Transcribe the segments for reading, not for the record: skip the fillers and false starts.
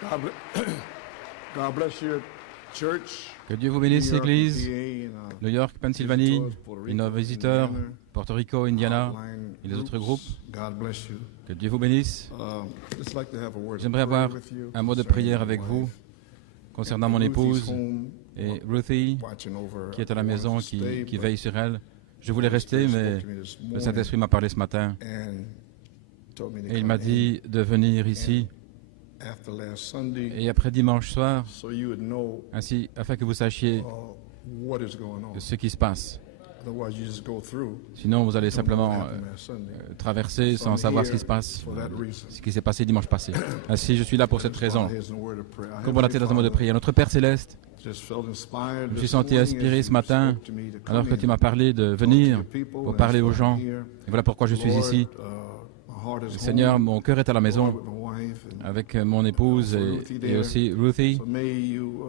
God bless, God bless your church. Que Dieu vous bénisse, New York, l'Église, PA, New York, Pennsylvanie, et nos visiteurs, Indiana, Porto Rico, Indiana, online et les autres groups. groupes. God bless you. Que Dieu vous bénisse. Just like to have a word of J'aimerais prayer avoir with you un mot de concerning prière my avec vous wife. concernant mon Ruthie's épouse home, et Ruthie, watching over. qui est à la I wanted maison, to stay, qui but veille sur elle. Je voulais rester, Spirit mais spoke to me this le morning Saint-Esprit m'a parlé ce matin and told me to et il come m'a in dit de venir ici. after last Sunday, Et après dimanche soir, so you would know ainsi, afin que vous sachiez what is going on. ce qui se passe. Otherwise, you just go through. Sinon, vous allez Don't know what simplement happened last Sunday. traverser So sans I'm savoir ce here qui se passe, for that reason. ce qui s'est passé dimanche passé. Ainsi, je suis là pour cette raison. Here's a word of prayer. Comme on l'a dit dans un mot de prière, notre Père Céleste, Just felt inspired je me suis this senti morning inspiré as ce you matin spoke to me to come alors que tu in, m'as parlé de talk to venir the people, pour and parler so aux I'm gens. here. Et voilà pourquoi je suis Lord, ici. my heart is Seigneur, home, mon cœur est à la maison with my wife, and avec mon épouse et aussi Ruthie. so may you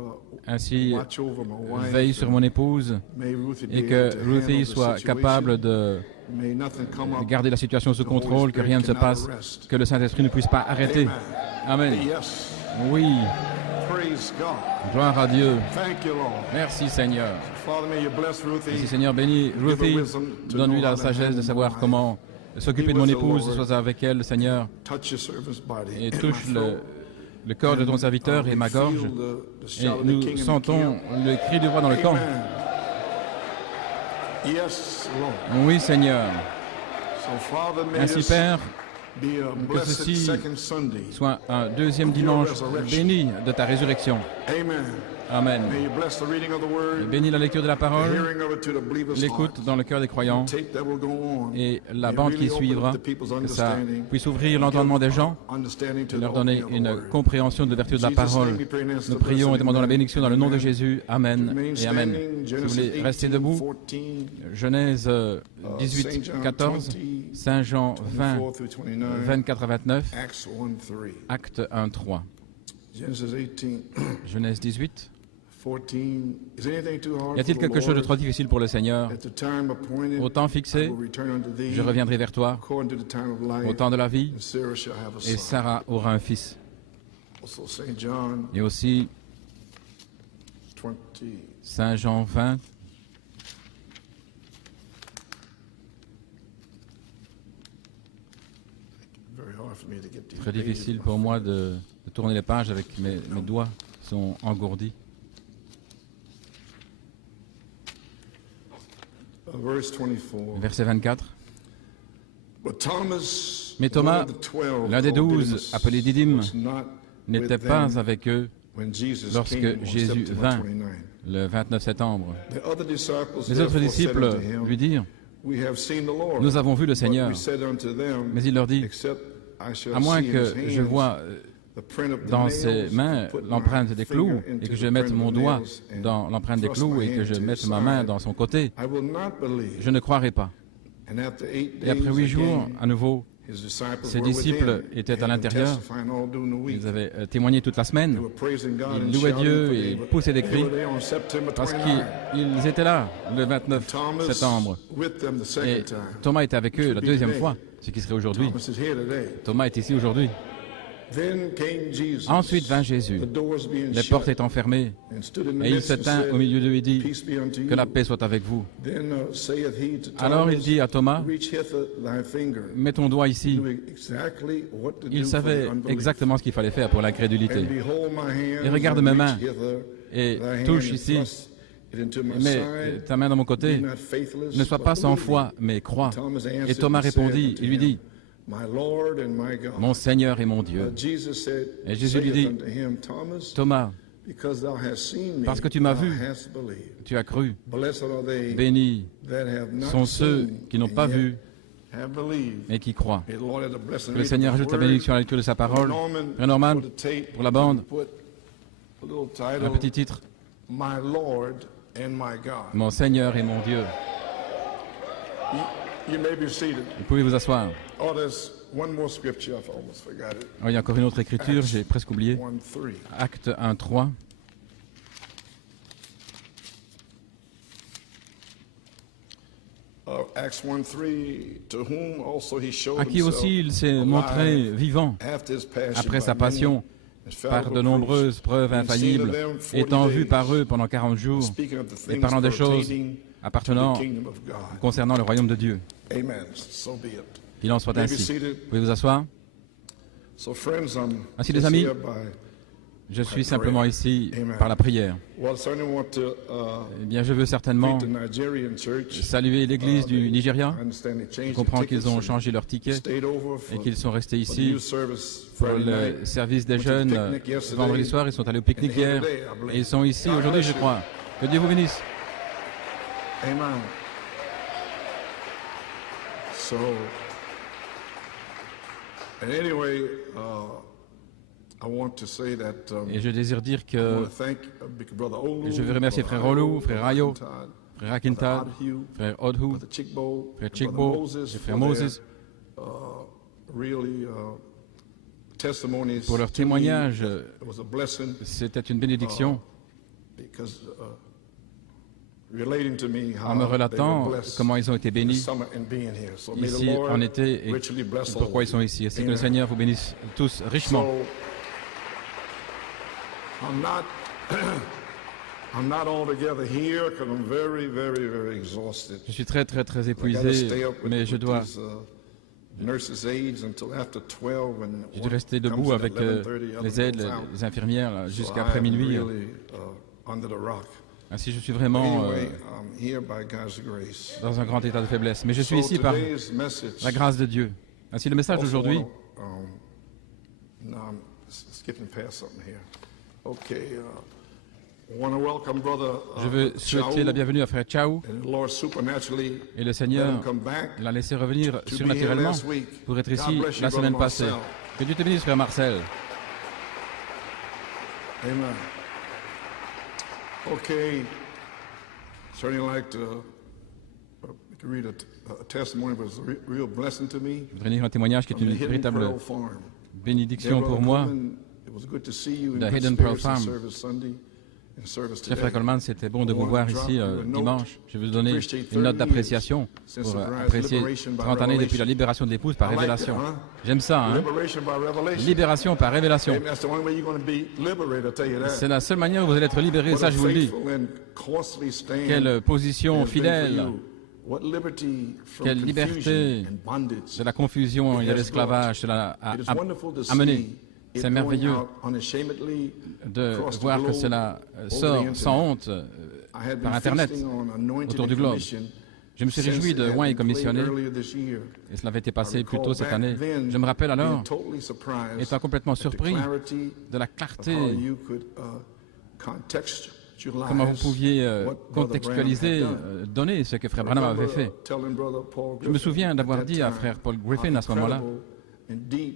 Ainsi, watch over my wife, veille sur and mon épouse may Ruthie be et able que to Ruthie handle the soit situation. capable de May nothing come up garder la situation sous the Holy contrôle, que Spirit rien ne se cannot passe, arrest. que le Saint-Esprit ne puisse pas arrêter. Amen. Amen. Yes. Oui, Praise God. gloire à Dieu. Thank you, Lord. Merci Seigneur. Father, may you bless Ruthie. Merci Seigneur, bénis Ruthie. Donne-lui la sagesse de savoir comment s'occuper de mon épouse, sois avec elle, Seigneur, Touch your servant's body. et touche le corps de ton serviteur et ma gorge. Et nous sentons le cri du roi dans le camp. Yes, Lord. Oui Seigneur. So, Father, may Ainsi this Père, be a que blessed ceci second Sunday. soit un deuxième dimanche béni de ta résurrection. Amen. Amen. May you bless the reading of the word, Bénis la lecture de la the parole, hearing of it to the believer's l'écoute heart. dans le cœur des croyants Tape that will go on. et la May bande really qui open suivra, up the people's que ça understanding, puisse ouvrir l'entendement des gens understanding to et the leur donner opening of the une word. compréhension de l'ouverture de la In Jesus' parole. name we pray and ask Nous the prions blessing. et demandons la Amen. bénédiction dans le nom de Amen. Jésus. Amen Remain et Amen. standing. Si vous Genesis voulez rester 18, debout, 14, Genèse 18, Saint John 14, 20, Saint Jean 20, 24 through 29, 24 à 29, Acts 1, 3. Acte 1, 3. Genesis 18, Genèse 18. 14. Is anything too hard Y a-t-il for the quelque chose de Lord? trop difficile pour le Seigneur? At the time appointed, Au temps I fixé, will return unto thee, je reviendrai vers toi. according to the time of life, Au temps de la vie, and Sarah shall have a et son. Sarah aura un fils. Also Saint John Et aussi 20. Saint Jean 20. Very hard for me to get these Très pages difficile with my pour moi fingers. de tourner les pages avec mes doigts qui sont engourdis. Verse 24. Verset 24. But Thomas, Mais Thomas, one of the 12, l'un des called 12, Didymus, appelé Didyme, was not n'était with pas them avec eux when Jesus lorsque came on Jésus September vint 29. le 29 septembre. The other disciples Les autres therefore disciples said unto him, lui dirent, We have seen the Lord. nous avons vu le But Seigneur. we said unto them, Mais il leur dit, Except I shall à moins see in que his je hands vois the print of the dans nails, ses mains and put my l'empreinte des clous finger et into que je the mette print of mon the doigt nails, and dans l'empreinte des thrust clous my et que hand je to mette his ma main side, dans son côté, I will not believe. je ne croirai pas. And after 8 Et après days 8 jours, again, à nouveau, his disciples ses were with disciples him, étaient à and l'intérieur. testifying all during the week. Ils avaient témoigné toute la They semaine. were praising God Ils and louaient shouting, Dieu for et they were- poussaient des they cris were there on September parce 29. qu'ils étaient là le 29 Thomas septembre. with them the Et second time. Thomas était avec eux la be deuxième today. fois, ce qui serait aujourd'hui. Thomas is here today. Thomas est ici aujourd'hui. Then came Jesus, Ensuite vint Jésus, the doors being les shut, portes étant fermées, and stood in the et il midst se and tint said, au milieu d'eux et dit, Peace be unto que la you. paix soit avec vous. Then saith he to Alors il Thomas, dit à Thomas, Reach hither thy finger. mets ton doigt He ici. knew exactly what to do Il for savait the unbelief. exactement ce qu'il fallait faire pour l'incrédulité. And behold my hands, Et regarde and mes reach mains, hither et thy hand, touche and ici, thrust it into my mets side. ta main dans mon côté. Be not faithless, Ne sois but pas sans believe. foi, mais crois. Thomas Et answered Thomas and said répondit, unto il lui him, dit, My Lord and my God. mon Seigneur et mon Dieu. But Jesus said, Et Jésus lui saith dit, unto him, Thomas, Thomas, because thou hast seen me, parce que tu m'as thou vu, hast believed. tu as cru. Blessed are they Bénis that have not sont ceux seen qui n'ont and pas yet vu have believed. et qui croient. May the Lord add a blessing Que le to Seigneur His ajoute la word. bénédiction à la lecture de sa parole. Frère Norman, for the tape, pour la bande, put a little title, un petit titre, My Lord and my God. mon Seigneur et mon Dieu. You may be seated. Vous pouvez vous asseoir. Oh, there's one more scripture. I've almost forgot it. Oh, il y a encore une autre écriture, j'ai presque oublié. 1:3. Acte 1, 3. Acts 1:3. To whom also he showed À qui aussi il s'est himself montré alive vivant after his passion après by sa many passion par de nombreuses preuves infaillibles, étant vu par eux pendant 40 jours et parlant des choses appartenant concernant le royaume de Dieu. Qu'il en soit ainsi. Vous pouvez vous asseoir. Ainsi, les amis, je suis simplement ici par la prière. Eh bien, je veux certainement saluer l'église du Nigeria. Je comprends qu'ils ont changé leur ticket et qu'ils sont restés ici pour le service des jeunes vendredi soir. Ils sont allés au pique-nique hier et ils sont ici aujourd'hui, je crois. Que Dieu vous bénisse. Amen. So, and anyway, I want to say that, et je désire dire I want que to thank Brother Olu, je veux remercier frère Olu, frère Rayo, frère Akintad, frère Odhu, Brother Chigbo, frère Chigbo et frère Moses really testimonies pour leur to me. témoignage. It was a blessing C'était une bénédiction because relating to me how en me they were relatant blessed comment ils ont été this bénis summer and being here. So may the ici Lord en été et richly bless all pourquoi of ils sont you. ici. Ainsi que le Amen. Seigneur vous bénisse tous richement. So, I'm not altogether here because I'm very, very, very exhausted. Je suis très très très I gotta épuisé, stay up mais je dois nurses' aides until after 12 and j'ai dû rester one debout comes at avec 11:30, les other aides, goes out. les infirmières là, So jusqu'à I après am minuit. really, under the rock. Ainsi, je suis vraiment Anyway, I'm here by God's grace. dans un grand état de faiblesse. Mais je suis So ici par today's message la grâce de Dieu. Ainsi, le message also d'aujourd'hui, no, I'm skipping past something here. Okay, want to welcome brother je veux souhaiter la bienvenue à frère Chao. and the Lord supernaturally Et le let Seigneur him come back l'a laissé revenir to be here surnaturellement last week. pour être God ici bless you, la semaine brother passée. Marcel. Que Dieu te bénisse, frère Marcel. Amen. Okay, certainly like to read a testimony, but it's a real blessing to me. Je voudrais lire un témoignage qui est From the une Hidden véritable Pearl Farm. bénédiction Brother pour moi. Coleman, it was good to see you in The good Hidden Pearl spirits in Farm. service Sunday and service Cher today. frère Coleman, c'était bon de vous voir ici dimanche. Je vais vous donner Appreciate une note 30 d'appréciation since pour the bride's apprécier liberation by 30 années depuis la revelation. libération de l'épouse par I like that, révélation. huh? J'aime ça, hein? Liberation by revelation. Libération par révélation. Amen. That's the only way you're going to be liberated, I'll tell you that. C'est la seule manière où vous allez être libéré, What ça a je vous le dis. faithful and costly stand Quelle position it has been for fidèle you. What liberty from Quelle confusion liberté and bondage. de la confusion et de l'esclavage cela a It is wonderful to amené. see it C'est going merveilleux out unashamedly de across the voir que globe cela over sort the sans internet. honte I had par been Internet feasting on anointed autour du and globe. commission Je me suis since réjoui it de had oint et been played commissionné, earlier this year. et cela avait été I passé plus recall tôt cette back année. then Je me rappelle alors, being totally surprised étant complètement at the surpris clarity de la of clarté, how you could, contextualize comment vous pouviez what Brother contextualiser, Branham had done. donner ce que frère Branham avait fait. Telling Brother Paul Je me Griffin souviens at d'avoir that dit à time frère Paul Griffin how à ce moment-là incredible and deep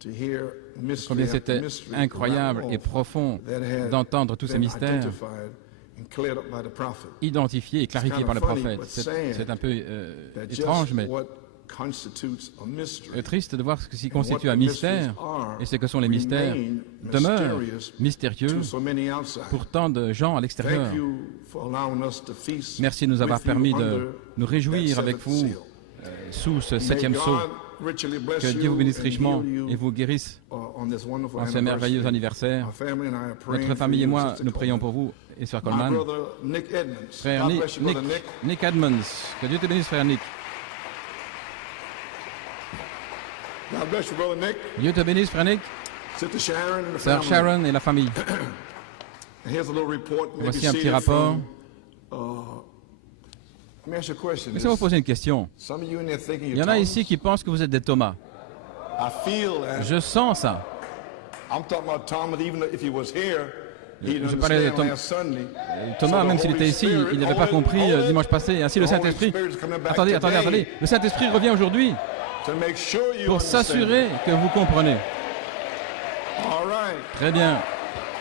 to hear mystery combien after c'était mystery incroyable rattle et off profond that had d'entendre tous ces been mystères identified and cleared up by the prophet. identifiés et clarifiés It's par le kinda funny, prophète. but C'est sad un peu That étrange, just mais what constitutes a mystery triste de voir ce qui and what constitue the un mystère mysteries are et ce que sont les mystères remain demeure mysterious mystérieux to so many outside. pour tant de gens à l'extérieur. Thank you for allowing us to feast Merci de nous avoir with you permis under de nous réjouir that avec seventh vous seal. sous ce May septième sceau. God richly bless Que Dieu vous you bénisse and richement heal you, et vous guérisse on this wonderful en ce merveilleux anniversary. anniversaire. Our family and I are praying Notre for famille et you, moi, Sister nous prions Coleman. pour vous et Sœur My Coleman. brother Nick Edmonds. Frère God bless you, brother Nick. Nick Edmonds. Que Dieu te bénisse, frère Nick. God bless you, brother Nick. Dieu te bénisse, frère Nick. Sister Sharon and the Sœur family. Sharon et la famille. And here's a little report. Maybe Voici un see petit it rapport. from, let me ask you a question. Laissez-moi vous poser une question. Some of you in there thinking Il y you're en a Thomas. ici qui pensent que vous êtes des Thomas. I feel that. Je sens ça. I'm talking about Thomas, even if he was here, he didn't Je parlais de understand last Sunday. Thomas, So the même s'il Holy était ici, Spirit, il n'avait pas hold it, compris hold it. dimanche passé. Ainsi, le The Holy Saint-Esprit... Spirit is coming back Attendez. today Le Saint-Esprit revient aujourd'hui to make sure you pour understand. s'assurer que vous comprenez. All right. Très bien.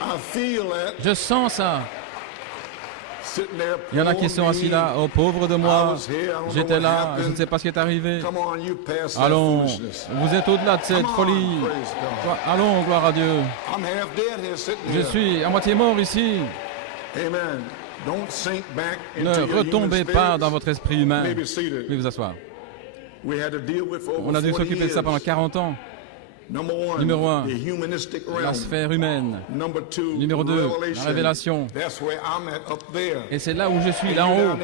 I feel that Je sens ça. sitting there. Il y en a qui sont assis là. Oh, pauvre de moi. J'étais là. Je ne sais pas ce qui est arrivé. Come on, you pass that Allons. foolishness. Vous êtes au-delà de cette Come on, folie. praise God. Allons, gloire à Dieu. I'm half dead here sitting Je here. suis à moitié mort ici. Amen. Don't sink back Ne into your retombez human pas spirits. dans votre esprit humain. Maybe Vous seated. pouvez vous asseoir. We had to deal with for over On a dû 40 s'occuper de ça pendant years. 40 ans. Numéro 1, la sphère humaine. Numéro 2, la révélation. Et c'est là où je suis, là en haut.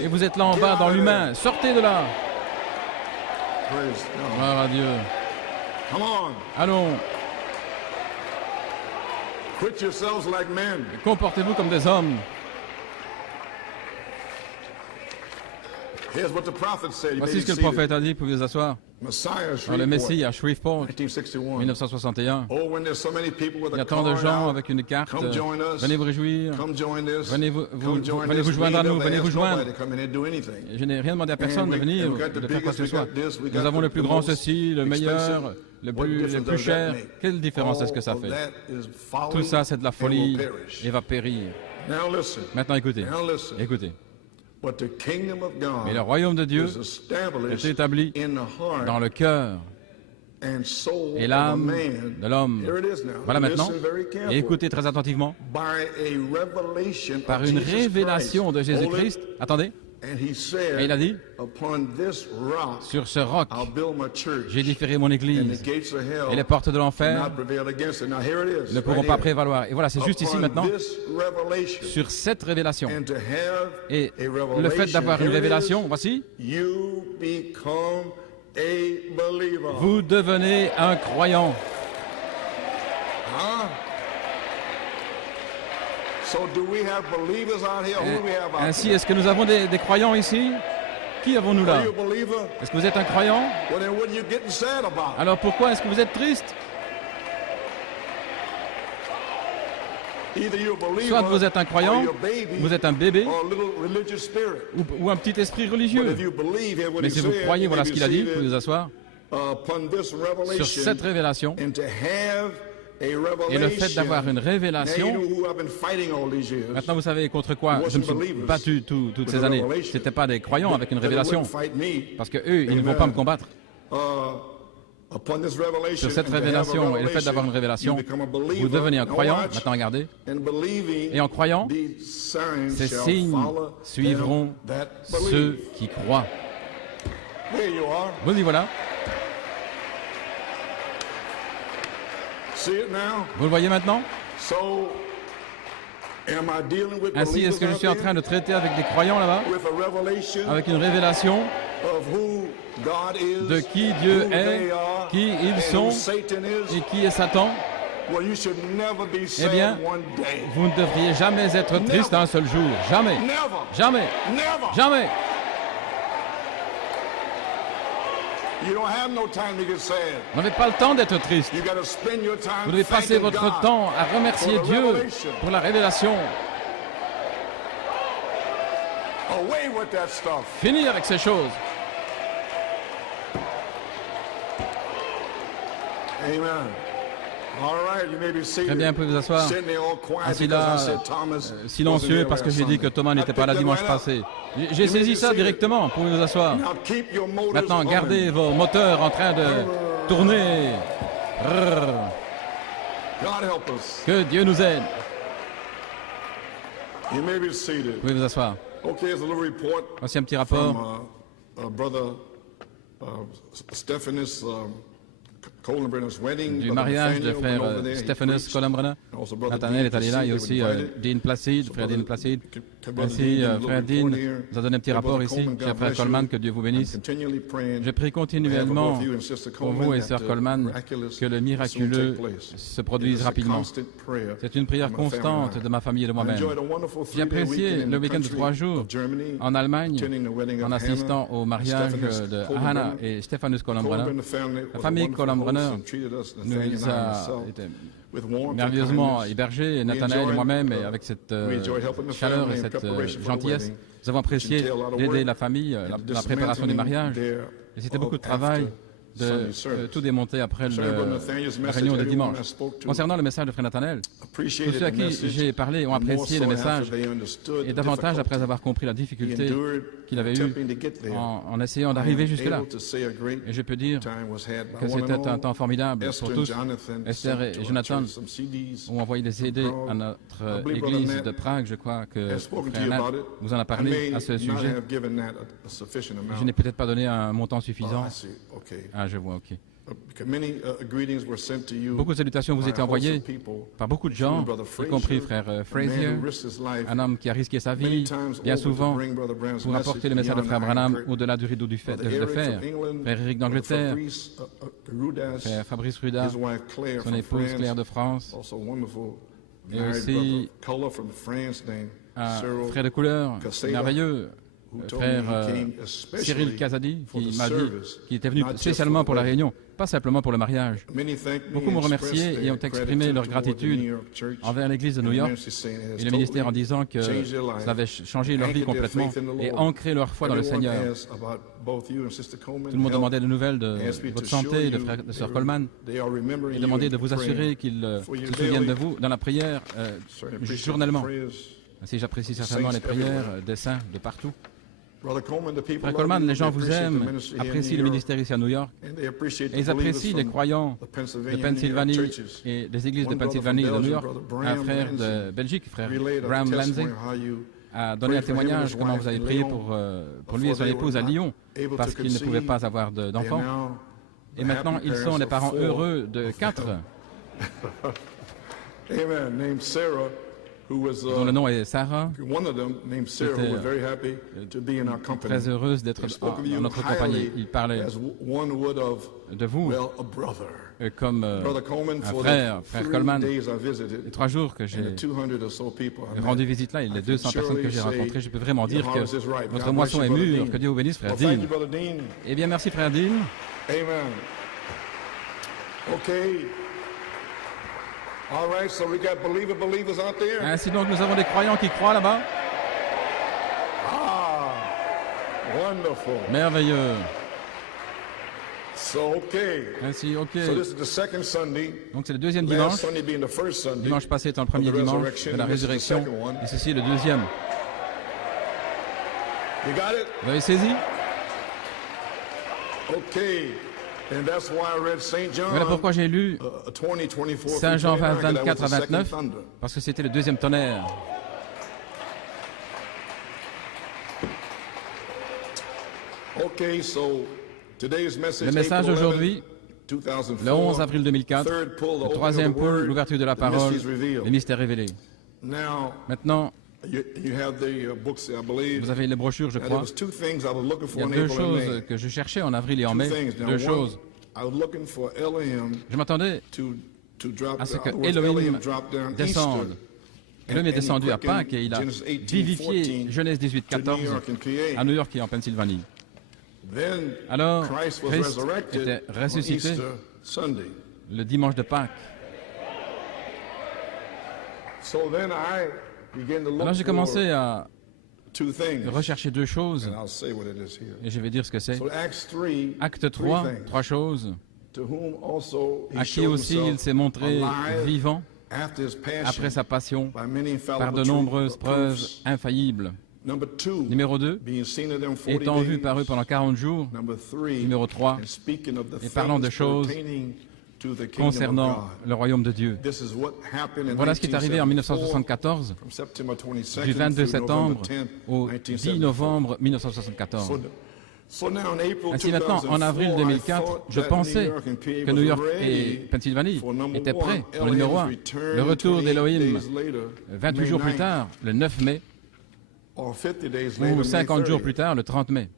Et vous êtes là en bas, dans l'humain. Sortez de là. Gloire à Dieu. Allons. Comportez-vous comme des hommes. Voici ce que le prophète a dit, vous pouvez vous asseoir. Dans le Messie à Shreveport, 1961. Il y a tant de gens avec une carte. Venez vous réjouir. Venez vous joindre à nous. Venez vous joindre. Je n'ai rien demandé à personne de venir, de faire quoi que ce soit. Nous avons le plus grand ceci, le meilleur, le plus cher. Quelle différence est-ce que ça fait? Tout ça, c'est de la folie et va périr. Maintenant, écoutez. Écoutez. Mais le royaume de Dieu est établi dans le cœur et l'âme de l'homme. Voilà maintenant. Et écoutez très attentivement. Par une révélation de Jésus-Christ. Attendez. Et il a dit, sur ce roc, j'édifierai mon église, et les portes de l'enfer ne pourront pas prévaloir. Et voilà, c'est juste ici maintenant, sur cette révélation. Et le fait d'avoir une révélation, voici, vous devenez un croyant. Ainsi, est-ce que nous avons des croyants ici? Qui avons-nous là? Est-ce que vous êtes un croyant? Alors pourquoi est-ce que vous êtes triste? Soit vous êtes un croyant, vous êtes un bébé, ou un petit esprit religieux. Mais si vous croyez, voilà ce qu'il a dit, vous pouvez vous asseoir, sur cette révélation, et le fait d'avoir une révélation, maintenant vous savez contre quoi je me suis battu toutes ces années. Ce n'étaient pas des croyants avec une révélation, parce qu'eux, ils ne vont pas me combattre. Sur cette révélation et le fait d'avoir une révélation, vous devenez un croyant. Maintenant regardez. Et en croyant, ces signes suivront ceux qui croient. Vous y voilà. Vous le voyez maintenant? Ainsi, est-ce que je suis en train de traiter avec des croyants là-bas? Avec une révélation de qui Dieu est, qui ils sont et qui est Satan? Eh bien, vous ne devriez jamais être triste un seul jour. Jamais. Jamais. Jamais. Vous n'avez pas le temps d'être triste. Vous devez passer votre temps à remercier Dieu pour la révélation. Finir avec ces choses. Très bien, vous pouvez vous asseoir. Ainsi là, silencieux parce que j'ai dit que Thomas n'était pas là dimanche passé. J'ai saisi ça directement, vous pouvez vous asseoir. Maintenant, gardez vos moteurs en train de tourner. Que Dieu nous aide. Vous pouvez vous asseoir. Voici un petit rapport. Du mariage de frère Stephanus Columbrunner. Nathanaël est allé là, il y a aussi Dean Placide, frère Dean Placide. Ainsi, frère Dean nous a donné un petit rapport ici, cher frère Coleman, que Dieu vous bénisse. Je prie continuellement pour vous et sœur Coleman que le miraculeux se produise rapidement. C'est une prière constante de ma famille et de moi-même. J'ai apprécié le week-end de 3 jours en Allemagne en assistant au mariage de Hannah et Stephanus Columbrunner. La famille Columbrunner nous a été merveilleusement hébergés, Nathanaël et moi-même, et avec cette chaleur et cette gentillesse. Nous avons apprécié d'aider la famille, la préparation du mariage. Et c'était beaucoup de travail de tout démonter après la réunion de dimanche. Concernant le message de frère Nathanaël, tous ceux à qui j'ai parlé ont apprécié le message et davantage après avoir compris la difficulté qu'il avait eue en essayant d'arriver jusque-là. Et je peux dire que c'était un temps formidable pour tous. Esther et Jonathan ont envoyé des CD à notre église de Prague. Je crois que frère Nat vous en a parlé à ce sujet. Je n'ai peut-être pas donné un montant suffisant. Ah, je vois, ok. Beaucoup de salutations vous étaient envoyées par beaucoup de gens, y compris frère Frazier, un homme qui a risqué sa vie, bien souvent, pour apporter le message de frère Branham au-delà du rideau de fer. Frère Eric d'Angleterre, frère Fabrice Ruda, son épouse Claire de France, et aussi un frère de couleur merveilleux, frère Cyril Kazadi, qui m'a dit qu'il était venu spécialement pour la réunion, pas simplement pour le mariage. Beaucoup m'ont remercié et ont exprimé leur gratitude envers l'Église de New York et le ministère en disant que ça avait changé leur vie complètement et ancré leur foi dans le Seigneur. Tout le monde demandait des nouvelles de votre santé, de Sœur Coleman, et demandait de vous assurer qu'ils se souviennent de vous dans la prière journellement. Ainsi, j'apprécie certainement les prières des saints de partout. Frère Coleman, les gens vous aiment, apprécient le ministère ici à New York, et ils apprécient les croyants de Pennsylvanie et des églises de Pennsylvanie et de New York. Un frère de Belgique, frère Graham Lansing, a donné un témoignage comment vous avez prié pour lui et son épouse à Lyon, parce qu'ils ne pouvaient pas avoir d'enfants. Et maintenant, ils sont les parents heureux de 4. Dont le nom est Sarah, était très heureuse d'être en notre compagnie. Il parlait de vous comme un frère, frère Coleman. Les 3 jours que j'ai rendu visite là, et les 200 personnes que j'ai rencontrées, je peux vraiment dire que votre moisson est mûre. Que Dieu vous bénisse, frère Dean. Eh bien, merci, frère Dean. Amen. Okay. All right, so we got believers out there. Ainsi donc, nous avons des croyants qui croient là-bas. Ah, wonderful. Merveilleux. So, okay. Ainsi, ok. So this is the second Sunday. Donc c'est le deuxième dimanche. Last Sunday being the first Sunday. Dimanche passé étant le premier dimanche de la résurrection. Et ceci est le deuxième. You got it? Vous avez saisi? Okay. Voilà pourquoi j'ai lu Saint Jean 20, 24 à 29, parce que c'était le deuxième tonnerre. Le message d'aujourd'hui, le 11 avril 2004, le troisième pôle, l'ouverture de la parole, les mystères révélés. Maintenant, vous avez les brochures, je crois. Il y a 2 choses que je cherchais en avril et en mai. 2 choses. Je m'attendais à ce que Elohim descende. Elohim est descendu à Pâques et il a vivifié Genèse 18, 14 à New York et en Pennsylvanie. Alors, Christ était ressuscité le dimanche de Pâques. Alors j'ai commencé à rechercher 2 choses, et je vais dire ce que c'est. Acte 3, 3 choses, à qui aussi il s'est montré vivant après sa passion par de nombreuses preuves infaillibles. Numéro 2, étant vu par eux pendant 40 jours. Numéro 3, et parlant de choses concernant le royaume de Dieu. Voilà ce qui est arrivé en 1974, du 22 septembre au 10 novembre 1974. Ainsi maintenant, en avril 2004, je pensais que New York et Pennsylvanie étaient prêts pour le numéro 1. Le retour d'Elohim, 28 jours plus tard, le 9 mai, ou 50 jours plus tard, le 30 mai.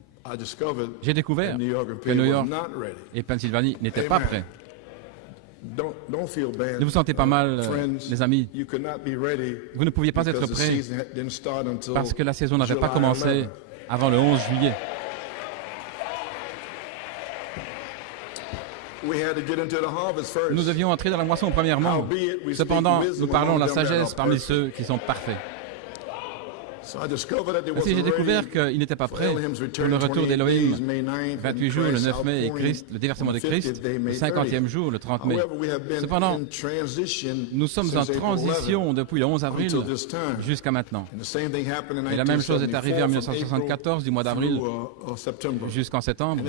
J'ai découvert que New York et Pennsylvanie n'étaient pas prêts. Ne vous sentez pas mal, les amis. Vous ne pouviez pas être prêts parce que la saison n'avait pas commencé avant le 11 juillet. Nous devions entrer dans la moisson premièrement. Cependant, nous parlons de la sagesse parmi ceux qui sont parfaits. Ainsi, j'ai découvert qu'il n'était pas prêt pour le retour d'Elohim. 28 jours, le 9 mai, et Christ, le déversement de Christ, le 50e jour, le 30 mai. Cependant, nous sommes en transition depuis le 11 avril jusqu'à maintenant. Et la même chose est arrivée en 1974, du mois d'avril jusqu'en septembre.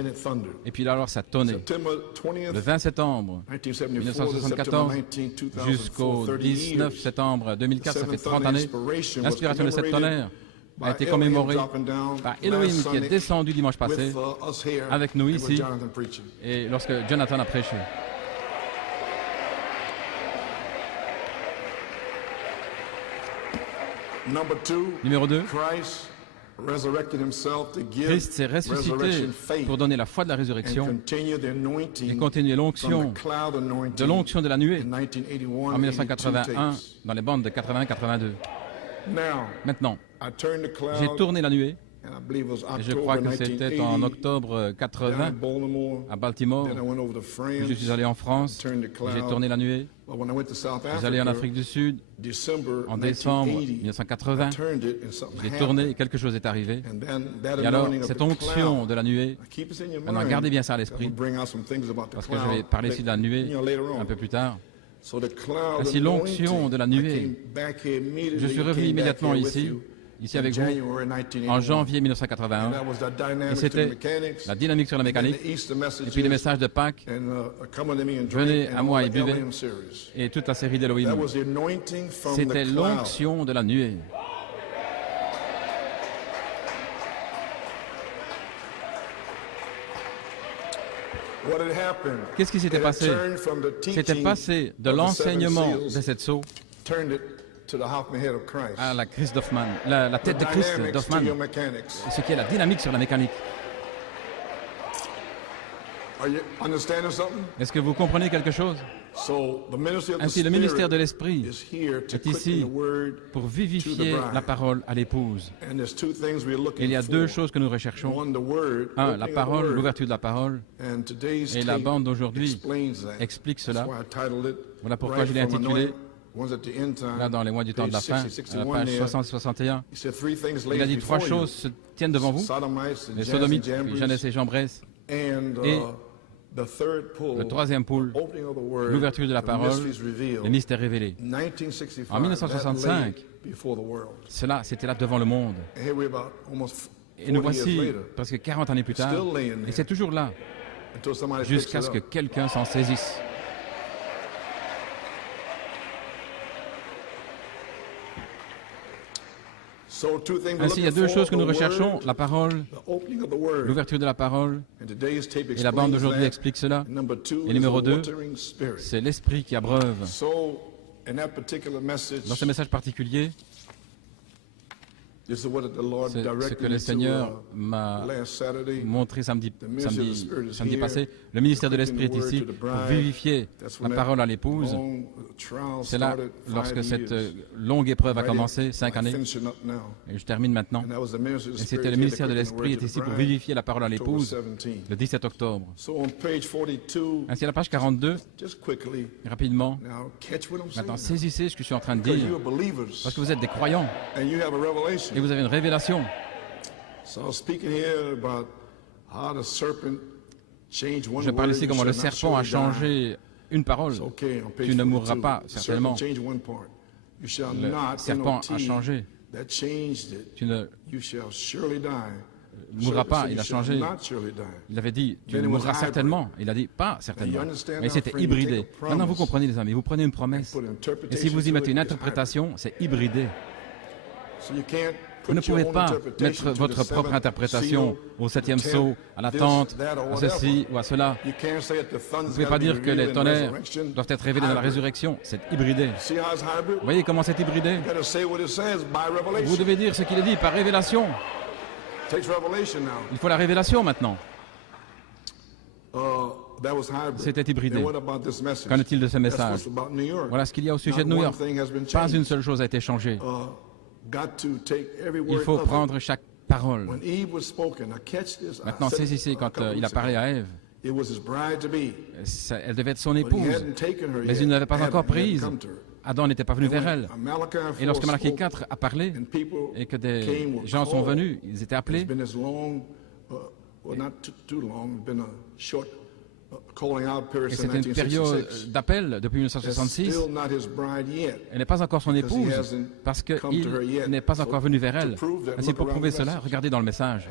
Et puis là, alors, ça tonnait. Le 20 septembre 1974 jusqu'au 19 septembre 2004, ça fait 30 années. L'inspiration de cette tonnerre a été commémoré par Elohim qui est descendu dimanche passé avec nous ici et lorsque Jonathan a prêché. Numéro 2, Christ s'est ressuscité pour donner la foi de la résurrection et continuer l'onction de la nuée en 1981 dans les bandes de 80-82. Maintenant, j'ai tourné la nuée et je crois que c'était en octobre 80 à Baltimore. Je suis allé en France, j'ai tourné la nuée. Je suis allé en Afrique du Sud en décembre 1980. J'ai tourné et quelque chose est arrivé. Et alors, cette onction de la nuée, maintenant gardez bien ça à l'esprit, parce que je vais parler ici de la nuée un peu plus tard. Ainsi, l'onction de la nuée, je suis revenu immédiatement ici avec vous, en janvier 1981, et c'était la dynamique sur la mécanique, et puis les messages de Pâques, venez à moi et buvez, et toute la série d'Elohim. C'était l'onction de la nuée. Qu'est-ce qui s'était passé? C'était passé de l'enseignement de cette sceau à la Christ d'Hoffman, la tête de Christ d'Hoffman, ce qui est la dynamique sur la mécanique. Est-ce que vous comprenez quelque chose? Ainsi, le ministère de l'Esprit est ici pour vivifier la parole à l'épouse. Et il y a deux choses que nous recherchons. Un, la parole, l'ouverture de la parole. Et la bande d'aujourd'hui explique cela. Voilà pourquoi je l'ai intitulé, là dans les mois du temps de la fin, à la page 60-61. Il a dit trois choses se tiennent devant vous, les sodomites, Jeannès et Jambres, et le troisième pôle, l'ouverture de la parole, les mystères révélés. En 1965, cela, c'était là devant le monde. Et nous voici presque 40 années plus tard, et c'est toujours là, jusqu'à ce que quelqu'un s'en saisisse. Ainsi, il y a deux choses que nous recherchons, la parole, l'ouverture de la parole, et la bande d'aujourd'hui explique cela. Et numéro 2, c'est l'esprit qui abreuve. Dans ce message particulier, c'est ce que le Seigneur m'a montré samedi passé. Le ministère de l'Esprit est ici pour vivifier la parole à l'épouse. C'est là, lorsque cette longue épreuve a commencé, 5 années, et je termine maintenant. Et c'était le ministère de l'Esprit est ici pour vivifier la parole à l'épouse le 17 octobre. Ainsi, à la page 42, rapidement, maintenant saisissez ce que je suis en train de dire, parce que vous êtes des croyants. Et vous avez une révélation. Je parle ici comment le serpent a changé une parole. Tu ne mourras pas, certainement. Le serpent a changé. Tu ne mourras pas, il a changé. Il avait dit, tu mourras certainement. Il a dit, pas certainement. Mais c'était hybridé. Maintenant, vous comprenez, les amis, vous prenez une promesse. Et si vous y mettez une interprétation, c'est hybridé. Vous ne pouvez pas mettre votre propre interprétation au 7e sceau, à la tente, à ceci ou à cela. Vous ne pouvez pas dire que les tonnerres doivent être révélés dans la résurrection. C'est hybridé. Vous voyez comment c'est hybridé? Vous devez dire ce qu'il est dit par révélation. Il faut la révélation maintenant. C'était hybridé. Qu'en est-il de ce message? Voilà ce qu'il y a au sujet de New York. Pas une seule chose a été changée. Il faut prendre chaque parole. Maintenant, saisissez quand il a parlé à Ève. Elle devait être son épouse, mais il ne l'avait pas encore prise. Adam n'était pas venu vers elle. Et lorsque Malachie 4 a parlé et que des gens sont venus, ils étaient appelés. Et c'était une période d'appel depuis 1966. Elle n'est pas encore son épouse parce qu'il n'est pas encore venu vers elle. Ainsi, pour prouver cela, regardez dans le message.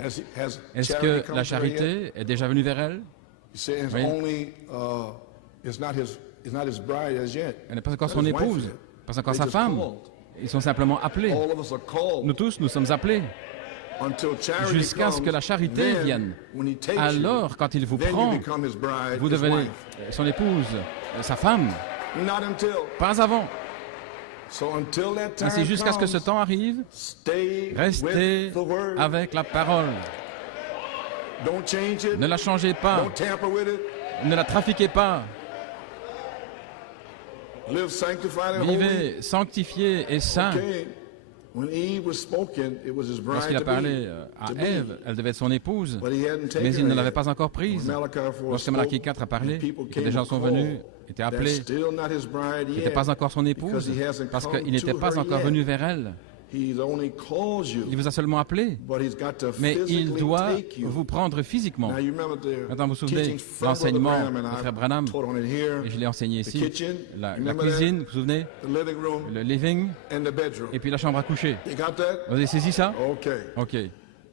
Est-ce que la charité est déjà venue vers elle? Oui. Elle n'est pas encore son épouse, pas encore sa femme. Ils sont simplement appelés. Nous tous, nous sommes appelés jusqu'à ce que la charité vienne. Alors, quand il vous prend, vous devenez son épouse, sa femme. Pas avant. Ainsi, jusqu'à ce que ce temps arrive, restez avec la parole. Ne la changez pas. Ne la trafiquez pas. Vivez sanctifié et saint. Lorsqu'il a parlé à Ève, elle devait être son épouse, mais il ne l'avait pas encore prise. Lorsque Malachie 4 a parlé, que des gens sont venus, étaient appelés, qui n'étaient pas encore son épouse, parce qu'il n'était pas encore venu vers elle. Il vous a seulement appelé, mais il doit vous prendre physiquement. Maintenant, vous vous souvenez de l'enseignement de Frère Branham, et je l'ai enseigné ici, la cuisine, vous vous souvenez, le living, et puis la chambre à coucher. Vous avez saisi ça? Ok.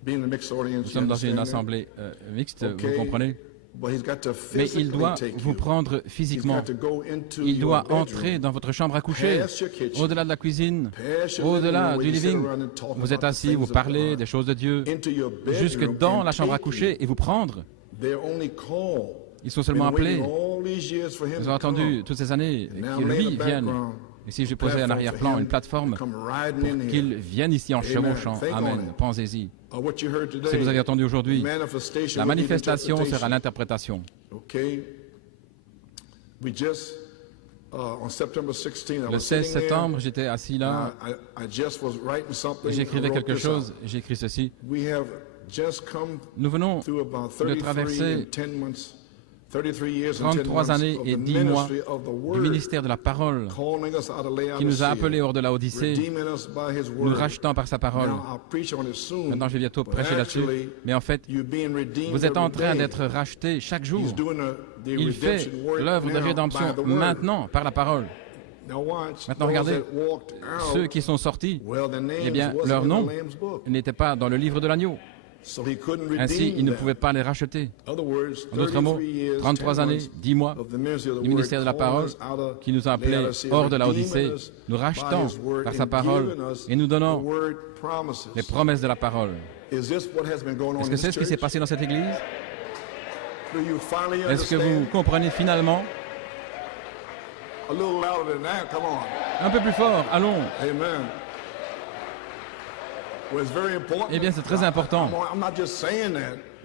Nous sommes dans une assemblée mixte, vous comprenez? Mais il doit vous prendre physiquement. Il doit entrer dans votre chambre à coucher, au-delà de la cuisine, au-delà du living. Vous êtes assis, vous parlez des choses de Dieu, jusque dans la chambre à coucher et vous prendre. Ils sont seulement appelés. Vous avez entendu toutes ces années que lui vienne. Et si je posais en arrière-plan une plateforme pour qu'il vienne ici en chevauchant, amen, pensez-y. Ce que vous avez entendu aujourd'hui, la manifestation sera l'interprétation. Le 16 septembre, j'étais assis là, j'écrivais quelque chose, j'ai écrit ceci. Nous venons de traverser 33 années et 10 mois du ministère de la parole qui nous a appelés hors de la Odyssée, nous rachetant par sa parole. Maintenant, je vais bientôt prêcher là-dessus. Mais en fait, vous êtes en train d'être rachetés chaque jour. Il fait l'œuvre de rédemption maintenant par la parole. Maintenant, regardez, ceux qui sont sortis, eh bien, leur nom n'était pas dans le livre de l'agneau. Ainsi, il ne pouvait pas les racheter. En d'autres mots, 33 années, 10 mois du ministère de la parole qui nous a appelés hors de la Odyssée, nous rachetant par sa parole et nous donnant les promesses de la parole. Est-ce que c'est ce qui s'est passé dans cette église? Est-ce que vous comprenez finalement? Un peu plus fort, allons. Eh bien, c'est très important.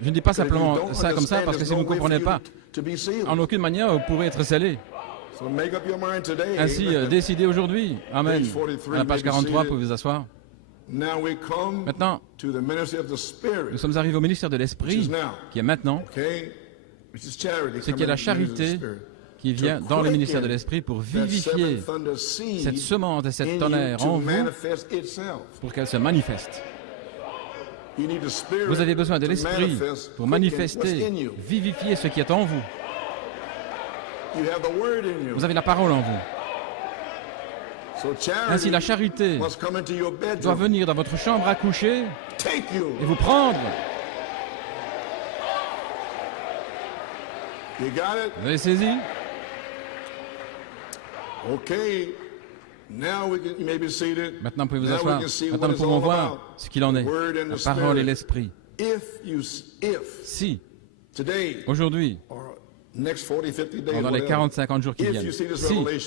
Je ne dis pas simplement ça comme ça, parce que si vous ne comprenez pas, en aucune manière, vous pourrez être scellé. Ainsi, décidez aujourd'hui. Amen. À la page 43, vous pouvez vous asseoir. Maintenant, nous sommes arrivés au ministère de l'Esprit, qui est maintenant, ce qui est la charité qui vient dans le ministère de l'Esprit pour vivifier cette semence et cette tonnerre en vous pour qu'elle se manifeste. Vous avez besoin de l'Esprit pour manifester, vivifier ce qui est en vous. Vous avez la parole en vous. Ainsi, la charité doit venir dans votre chambre à coucher et vous prendre. Vous avez saisi? Maintenant, vous pouvez vous asseoir. Maintenant, nous pouvons voir ce qu'il en est. La parole et l'esprit. Si, aujourd'hui, pendant les 40-50 jours qui viennent, si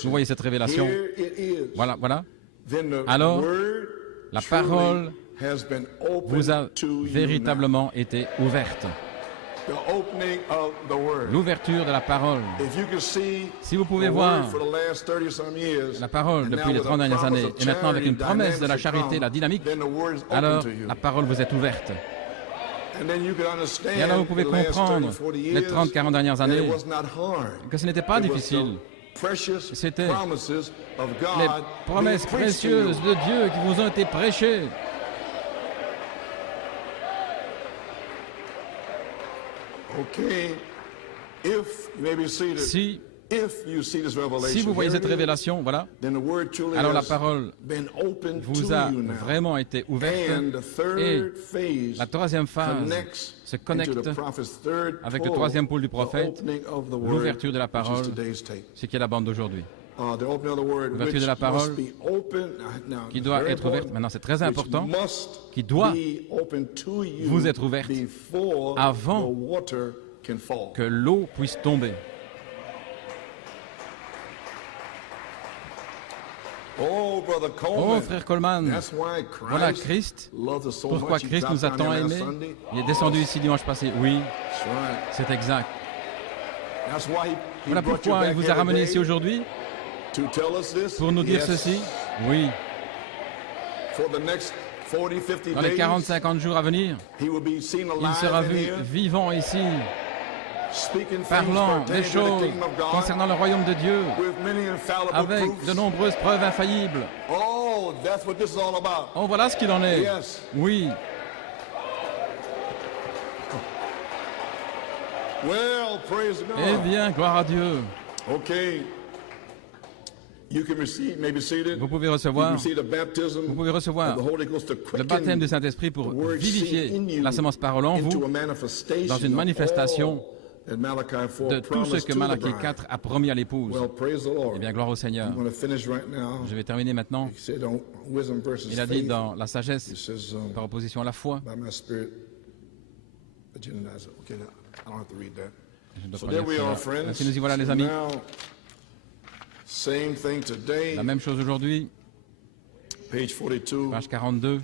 vous voyez cette révélation, voilà, alors la parole vous a véritablement été ouverte. L'ouverture de la parole. Si vous pouvez voir la parole depuis les 30 dernières années, et maintenant avec une promesse de la charité, la dynamique, alors la parole vous est ouverte. Et alors vous pouvez comprendre les 30-40 dernières années que ce n'était pas difficile. C'était les promesses précieuses de Dieu qui vous ont été prêchées. Si vous voyez cette révélation, voilà, alors la parole vous a vraiment été ouverte et la troisième phase se connecte avec le troisième pôle du prophète, l'ouverture de la parole, ce qui est la bande d'aujourd'hui. l'ouverture de la parole, qui doit être ouverte, maintenant c'est très important, qui doit vous être ouverte avant que l'eau puisse tomber. Oh, frère Coleman, voilà Christ. Pourquoi Christ nous a tant aimés? Il est descendu ici dimanche passé. Oui, c'est exact. Voilà pourquoi il vous a ramené ici aujourd'hui, pour nous dire ceci. Oui. Dans les 40-50 jours à venir, il sera vu vivant ici, parlant des choses concernant le royaume de Dieu, avec de nombreuses preuves infaillibles. Oh, voilà ce qu'il en est. Oui. Eh bien, gloire à Dieu. Vous pouvez recevoir le baptême du Saint-Esprit pour vivifier la semence parole en vous dans une manifestation de tout ce que Malachie 4 a promis à l'épouse. Eh bien, gloire au Seigneur. Je vais terminer maintenant. Il a dit dans la sagesse, par opposition à la foi. Je ne dois pas lire cela. Ainsi nous y voilà, les amis. La même chose aujourd'hui. Page 42.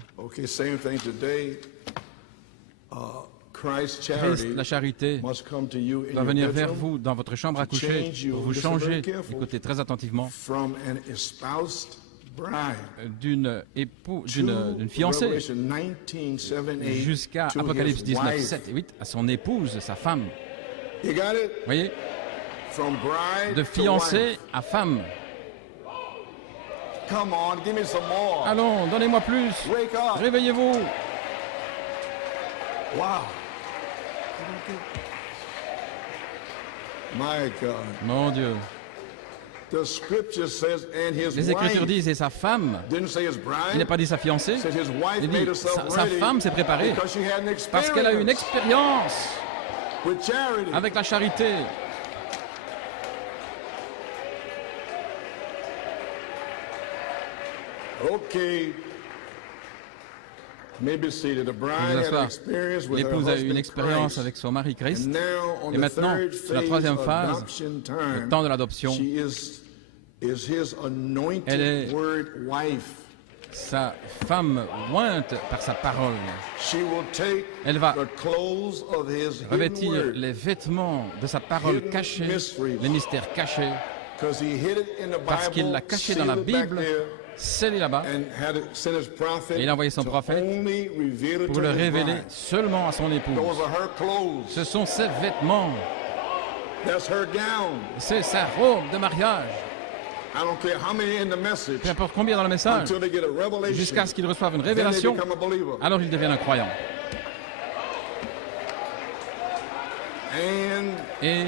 Christ, la charité, va venir vers vous dans votre chambre à coucher pour vous changer, écoutez très attentivement, d'une fiancée jusqu'à Apocalypse 19, 7 et 8, à son épouse, sa femme. Vous voyez? De fiancée à femme. Allons, donnez-moi plus. Réveillez-vous. Wow. Mon Dieu. Les Écritures disent, et sa femme, il n'a pas dit sa fiancée, il dit, sa femme s'est préparée parce qu'elle a eu une expérience avec la charité. L'épouse a eu une expérience avec son mari Christ. Et maintenant, sur la troisième phase, le temps de l'adoption, elle est sa femme ointe par sa parole. Elle va revêtir les vêtements de sa parole cachée, les mystères cachés, parce qu'il l'a caché dans la Bible, scellé là-bas, et il a envoyé son prophète pour le révéler seulement à son épouse. Ce sont ses vêtements, c'est sa robe de mariage. Peu importe combien dans le message, jusqu'à ce qu'il reçoive une révélation, alors il devient un croyant. Et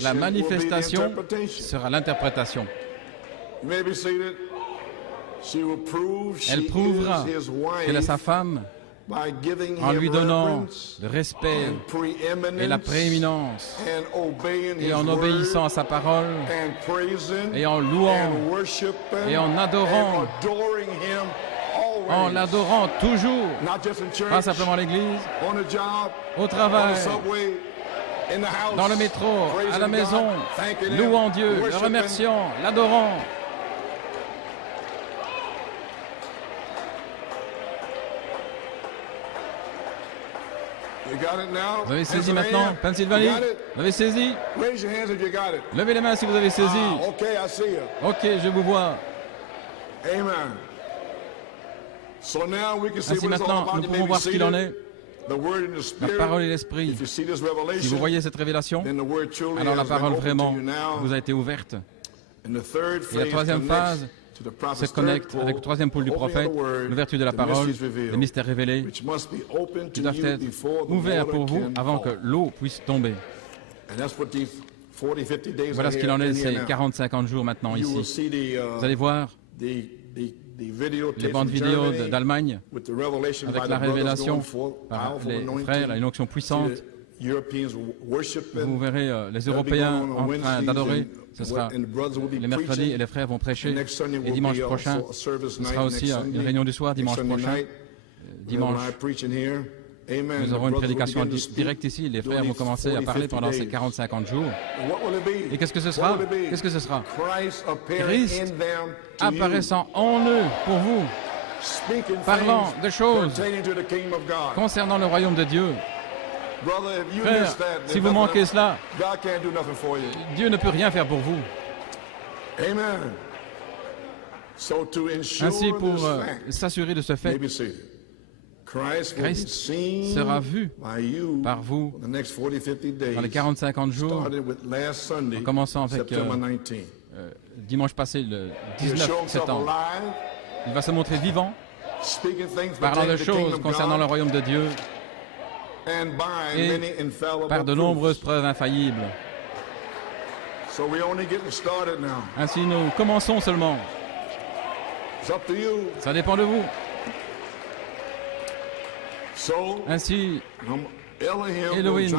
la manifestation sera l'interprétation. Elle prouvera qu'elle est sa femme en lui donnant le respect et la prééminence et en obéissant à sa parole et en louant et en adorant, en l'adorant toujours, pas simplement à l'église, au travail, dans le métro, à la maison, louant Dieu, le remerciant, l'adorant. Vous avez saisi maintenant, Pennsylvanie? Vous avez saisi? Levez les mains si vous avez saisi. Ok, je vous vois. Ainsi maintenant, nous pouvons voir ce qu'il en est. La parole et l'esprit. Si vous voyez cette révélation, alors la parole vraiment vous a été ouverte. Et la troisième phase se connecte avec le troisième pôle du prophète, l'ouverture de la parole, les mystères révélés, qui doivent être ouverts pour vous avant que l'eau puisse tomber. Voilà ce qu'il en est ces 40-50 jours maintenant ici. Vous allez voir les bandes vidéo d'Allemagne avec la révélation par les frères, une onction puissante. Vous verrez les Européens en train d'adorer. Ce sera les mercredis et les frères vont prêcher. Et dimanche prochain, ce sera aussi une réunion du soir, dimanche prochain. Dimanche, nous aurons une prédication directe ici. Les frères vont commencer à parler pendant ces 40-50 jours. Et qu'est-ce que ce sera? Qu'est-ce que ce sera? Christ apparaissant en eux pour vous, parlant de choses concernant le royaume de Dieu. Frère, si vous manquez cela, Dieu ne peut rien faire pour vous. Ainsi, pour s'assurer de ce fait, Christ sera vu par vous dans les 40-50 jours, en commençant avec dimanche passé, le 19 septembre. Il va se montrer vivant, parlant de choses concernant le royaume de Dieu et par de nombreuses preuves infaillibles. Ainsi, nous commençons seulement. Ça dépend de vous. Ainsi, Elohim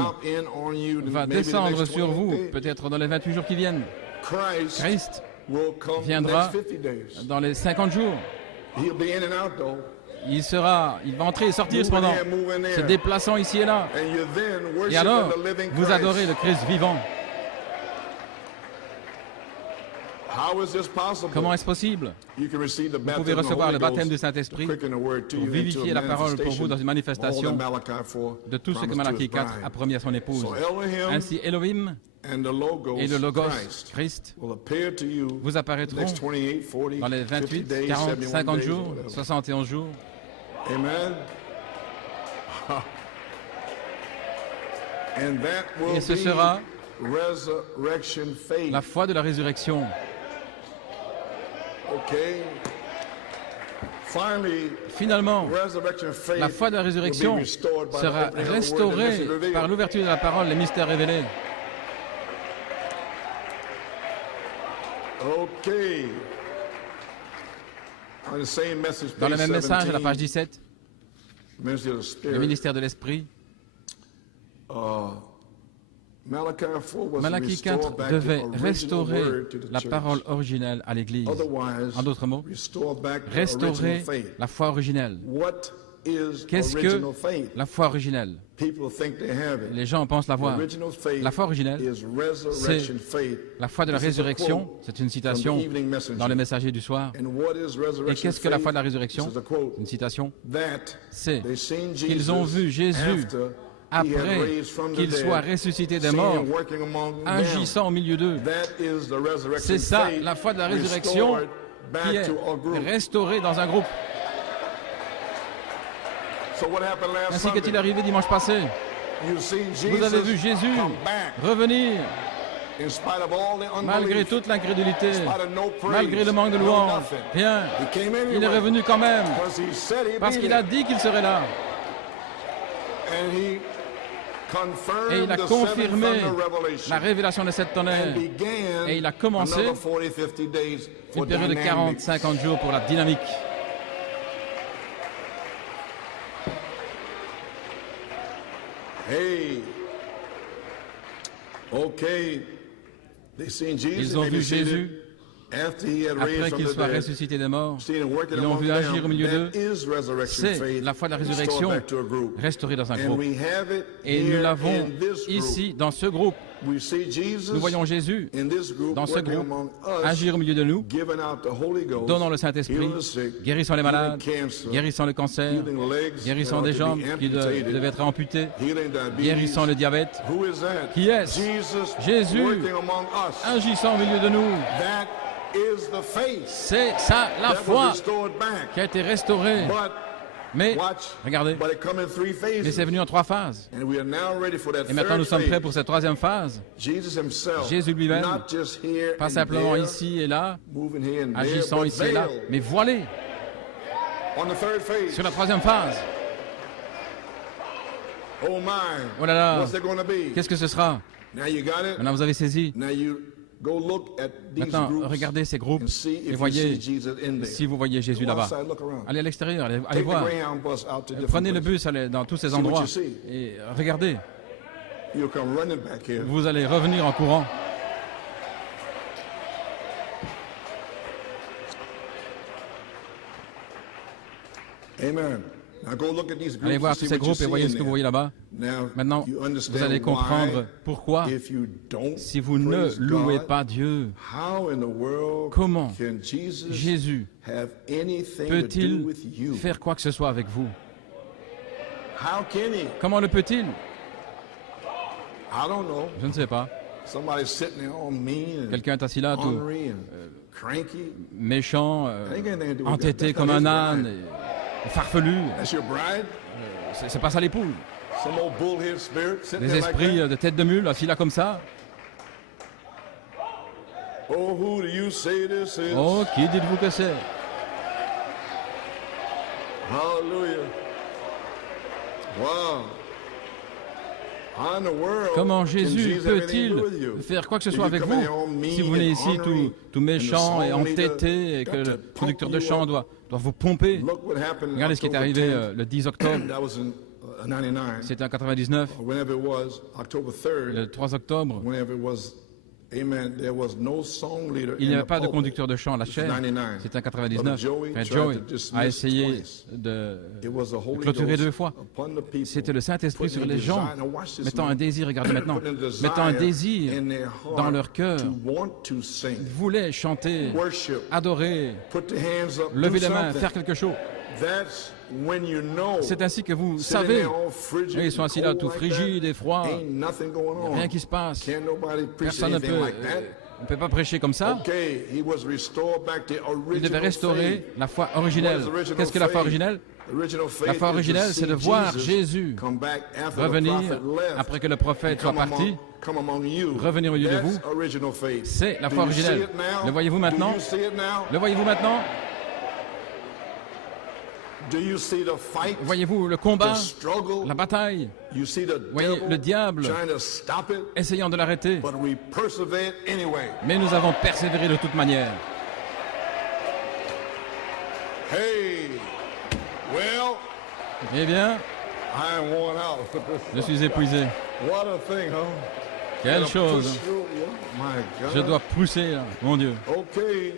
va descendre sur vous, peut-être dans les 28 jours qui viennent. Christ viendra dans les 50 jours. Il va entrer et sortir cependant, se déplaçant ici et là. Et alors, vous adorez le Christ vivant. Comment est-ce possible? Vous pouvez recevoir le baptême du Saint-Esprit pour vivifier la parole pour vous dans une manifestation de tout ce que Malachie 4 a promis à son épouse. Ainsi, Elohim et le Logos, Christ, vous apparaîtront dans les 28, 40, 50 jours, 71 jours. Et ce sera la foi de la résurrection. Finalement, la foi de la résurrection sera restaurée par l'ouverture de la parole, les mystères révélés. Dans le même message, à la page 17, le ministère de l'Esprit, Malachie 4 devait restaurer la parole originelle à l'Église. En d'autres mots, restaurer la foi originelle. Qu'est-ce que la foi originelle? Les gens pensent l'avoir. La foi originelle, c'est la foi de la résurrection. C'est une citation dans le Messager du soir. Et qu'est-ce que la foi de la résurrection? Une citation. C'est qu'ils ont vu Jésus après qu'il soit ressuscité des morts, agissant au milieu d'eux. C'est ça, la foi de la résurrection qui est restaurée dans un groupe. Ainsi qu'est-il arrivé dimanche passé? Vous avez vu Jésus revenir malgré toute l'incrédulité, malgré le manque de louange. Rien. Il est revenu quand même parce qu'il a dit qu'il serait là. Et il a confirmé la révélation de cette tonnerre. Et il a commencé une période de 40-50 jours pour la dynamique. Ils ont vu Jésus après qu'il soit ressuscité des morts. Ils l'ont vu agir au milieu d'eux. C'est la foi de la résurrection restaurée dans un groupe. Et nous l'avons ici, dans ce groupe. Nous voyons Jésus, dans ce groupe, agir au milieu de nous, donnant le Saint-Esprit, guérissant les malades, guérissant le cancer, guérissant des jambes qui devaient être amputées, guérissant le diabète. Qui est-ce? Jésus, agissant au milieu de nous. C'est ça la foi qui a été restaurée. Mais, regardez, mais c'est venu en 3 phases. Et maintenant, nous sommes prêts pour cette 3e phase. Jésus lui-même, pas simplement ici et là, agissant ici et là, mais voilé sur la 3e phase. Oh là là, qu'est-ce que ce sera? Maintenant, vous avez saisi. Maintenant, regardez ces groupes et voyez si vous voyez Jésus là-bas. Allez à l'extérieur, allez voir. Prenez le bus dans tous ces endroits et regardez. you'll come running back here. Vous allez revenir en courant. Amen. Now go look at these groups. Allez voir tous ces groupes et voyez ce que vous voyez là-bas. Maintenant, vous allez comprendre pourquoi, si vous ne louez pas Dieu, comment Jésus peut-il faire quoi que ce soit avec vous? Comment le peut-il? Je ne sais pas. Quelqu'un est assis là, tout méchant, entêté comme un âne, farfelu. C'est pas ça l'époux. Des esprits de tête de mule assis là comme ça. Oh, qui dites-vous que c'est? Hallelujah. Wow. Comment Jésus peut-il faire quoi que ce soit avec vous si vous venez ici tout méchant et entêté et que le producteur de chant doit vous pomper? Regardez ce qui est arrivé le 10 octobre. C'était en 99. Le 3 octobre. Il n'y avait pas de conducteur de chant à la chaire. C'était en 99. Frère Joey a essayé de clôturer 2 fois. C'était le Saint-Esprit sur les gens, mettant un désir, regardez maintenant, mettant un désir dans leur cœur. Ils voulaient chanter, adorer, lever les mains, faire quelque chose. C'est ainsi que vous savez. Ils sont assis là tout frigides et froids. Rien qui se passe. Personne ne peut pas prêcher comme ça. Il devait restaurer la foi originelle. Qu'est-ce que la foi originelle? La foi originelle, c'est de voir Jésus revenir après que le prophète soit parti, revenir au milieu de vous. C'est la foi originelle. Le voyez-vous maintenant? Le voyez-vous maintenant? Voyez-vous le combat, la bataille? Voyez le diable essayant de l'arrêter. Mais nous avons persévéré de toute manière. Eh bien, je suis épuisé. Quelle chose! Je dois pousser, là, mon Dieu. Vous pouvez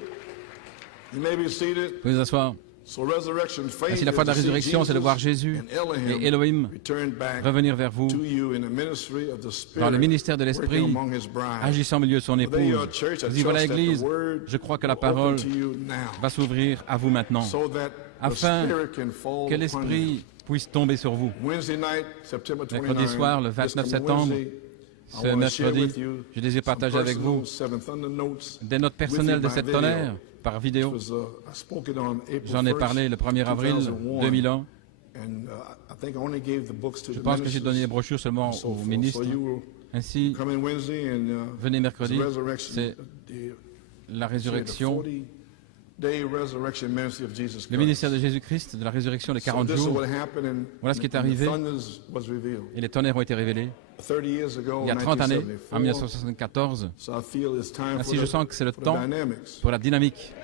vous asseoir. Ainsi, la foi de la résurrection, c'est de voir Jésus et Elohim revenir vers vous dans le ministère de l'Esprit, agissant au milieu de son épouse. Vous dites, voilà l'Église, je crois que la parole va s'ouvrir à vous maintenant, afin que l'Esprit puisse tomber sur vous. Mercredi soir, le 29 septembre, ce mercredi, je désire partager avec vous des notes personnelles de cette tonnerre par vidéo. J'en ai parlé le 1er avril 2001. Je pense que j'ai donné les brochures seulement aux ministres. Ainsi, venez mercredi, c'est la résurrection, le ministère de Jésus-Christ, de la résurrection de 40 jours. Voilà ce qui est arrivé. Et les tonnerres ont été révélés il y a 30 années, en 1974. Ainsi, je sens que c'est le temps pour la dynamique.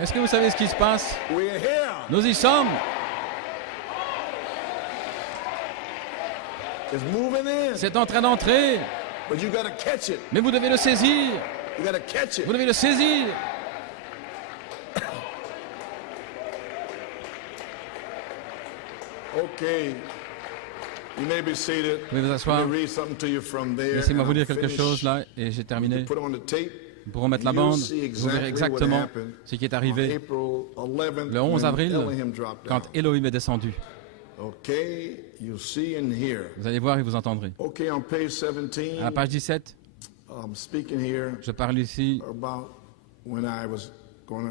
Est-ce que vous savez ce qui se passe? Nous y sommes. C'est en train d'entrer. Mais vous devez le saisir. Vous devez le saisir. Vous pouvez vous asseoir. Laissez-moi vous dire quelque chose là et j'ai terminé. Nous pourrons mettre la bande. Vous verrez exactement ce qui est arrivé le 11 avril quand Elohim est descendu. Vous allez voir et vous entendrez. À la page 17, je parle ici quand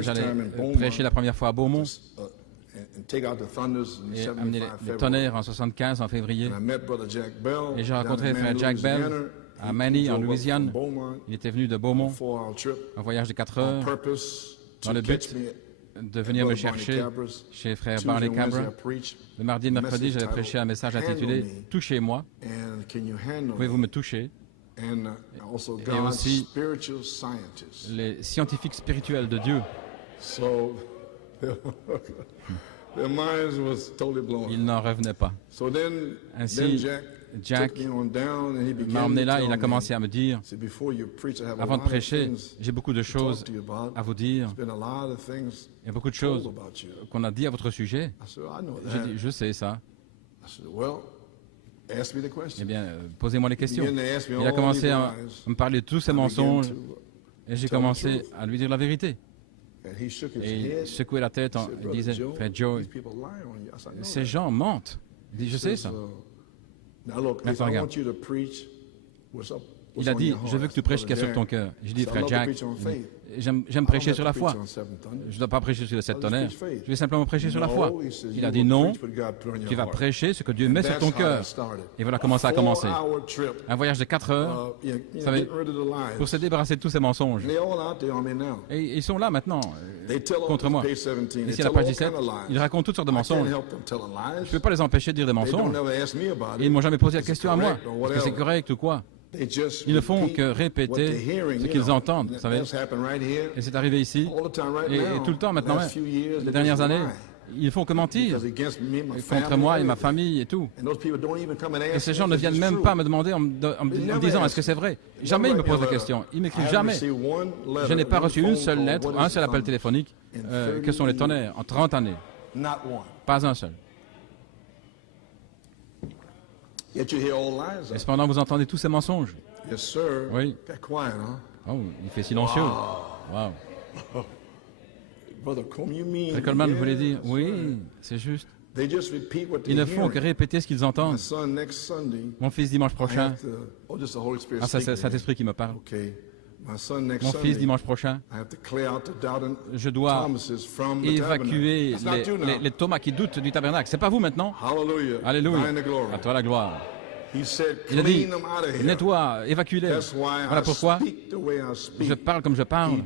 j'allais prêcher la première fois à Beaumont et amener les tonnerres en 75, en février. Et j'ai rencontré frère Jack Bell à Manny, en Louisiane. Il était venu de Beaumont, un voyage de 4 heures, dans le but de venir me chercher chez frère Barley Cabra. Le mardi et le mercredi, j'avais prêché un message intitulé « Touchez-moi ». Pouvez-vous me toucher? Et aussi les scientifiques spirituels de Dieu. Ils n'en revenaient pas. Ainsi, Jack m'a emmené là, il a commencé à me dire, avant de prêcher, j'ai beaucoup de choses à vous dire. Il y a beaucoup de choses qu'on a dit à votre sujet. J'ai dit, je sais ça. Eh bien, posez-moi les questions. Il a commencé à me parler de tous ces mensonges et j'ai commencé à lui dire la vérité. Et il secouait la tête, il disait, Frère Joe, ces gens mentent. Il dit, je sais ça. Maintenant, regarde. Il a dit, je veux que tu prêches ce qu'il y a sur ton cœur. J'ai dit, Frère Jack, j'aime prêcher sur la foi. Je ne dois pas prêcher sur les 7 tonnerres. Je vais simplement prêcher sur la foi. Il a dit, non, tu vas prêcher ce que Dieu met sur ton cœur. Et voilà comment ça a commencé. Un voyage de 4 heures, vous savez, pour se débarrasser de tous ces mensonges. Et ils sont là maintenant, contre moi. Ici à la page 17, ils racontent toutes sortes de mensonges. Je ne peux pas les empêcher de dire des mensonges. Et ils ne m'ont jamais posé la question à moi. Est-ce que c'est correct ou quoi? Ils ne font que répéter ce qu'ils entendent, vous savez. Et c'est arrivé ici, et tout le temps maintenant, les dernières années, ils ne font que mentir contre moi et ma famille et tout. Et ces gens ne viennent même pas me demander en me disant est-ce que c'est vrai. Jamais ils me posent la question. Ils m'écrivent jamais. Je n'ai pas reçu une seule lettre, un seul appel téléphonique. Que sont les tonnerres en 30 années? Pas un seul. Et cependant, vous entendez tous ces mensonges. Oui. Oh, il fait silencieux. Wow. Frère Coleman voulait dire, oui, c'est juste. Ils ne font que répéter ce qu'ils entendent. Mon fils dimanche prochain, c'est Saint-Esprit qui me parle. Mon fils dimanche prochain, je dois évacuer les Thomas qui doutent du tabernacle. C'est pas vous maintenant. Alléluia. À toi la gloire. Il a dit, nettoie, évacue-les. Voilà pourquoi je parle comme je parle.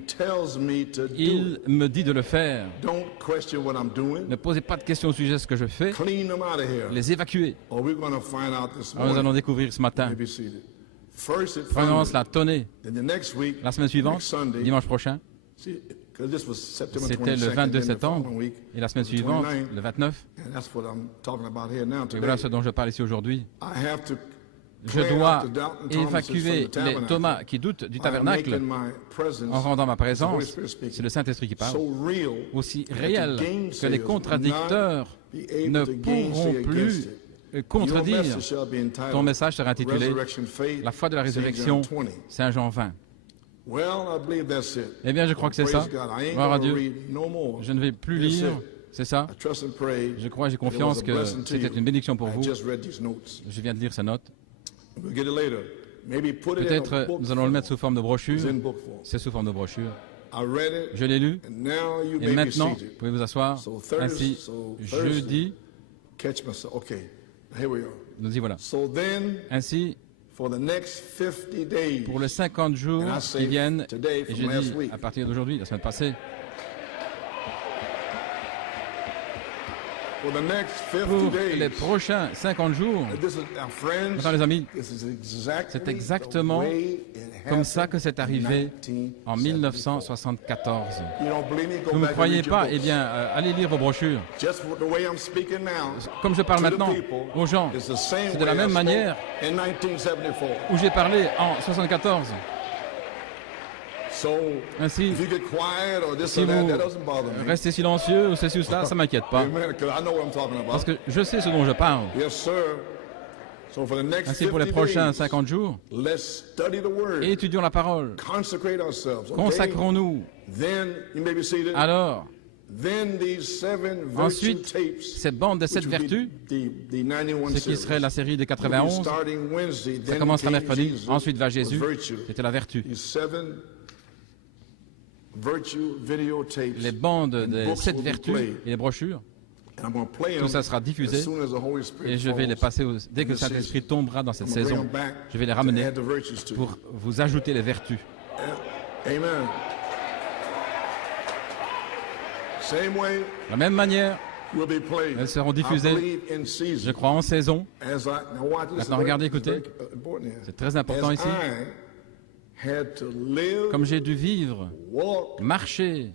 Il me dit de le faire. Ne posez pas de questions au sujet de ce que je fais. Les évacuer. Alors, nous allons découvrir ce matin. Premièrement, cela tenait. La semaine suivante, dimanche prochain, c'était le 22 septembre, et la semaine suivante, le 29. Et voilà ce dont je parle ici aujourd'hui. Je dois évacuer les Thomas qui doutent du tabernacle en rendant ma présence. C'est le Saint-Esprit qui parle. Aussi réel que les contradicteurs ne pourront plus contredire. Ton message sera intitulé « La foi de la résurrection », Saint Jean 20. Eh bien, je crois que c'est ça. Gloire à Dieu. Je ne vais plus lire. C'est ça. Je crois, j'ai confiance que c'était une bénédiction pour vous. Je viens de lire ces notes. Peut-être nous allons le mettre sous forme de brochure. C'est sous forme de brochure. Je l'ai lu. Et maintenant, vous pouvez vous asseoir. Ainsi, jeudi, nous y voilà. Ainsi, pour les 50 jours qui viennent, et j'ai dit à partir d'aujourd'hui, la semaine passée, pour les prochains 50 jours, maintenant les amis, c'est exactement comme ça que c'est arrivé en 1974. Vous ne me croyez pas? Eh bien, allez lire vos brochures. Comme je parle maintenant aux gens, c'est de la même manière où j'ai parlé en 1974. Ainsi, si vous restez silencieux ou ceci ou cela, ça ne m'inquiète pas. Parce que je sais ce dont je parle. Ainsi, pour les prochains 50 jours, étudions la parole. Consacrons-nous. Alors, ensuite, cette bande de 7 vertus, ce qui serait la série des 91, ça commencera mercredi. Ensuite va Jésus, c'était la vertu. Les bandes des 7 vertus et les brochures, tout ça sera diffusé et je vais les passer dès que le Saint-Esprit tombera dans cette saison. Je vais les ramener pour vous ajouter les vertus. Amen. De la même manière, elles seront diffusées, je crois, en saison. Maintenant, regardez, écoutez, c'est très important ici. Comme j'ai dû vivre, marcher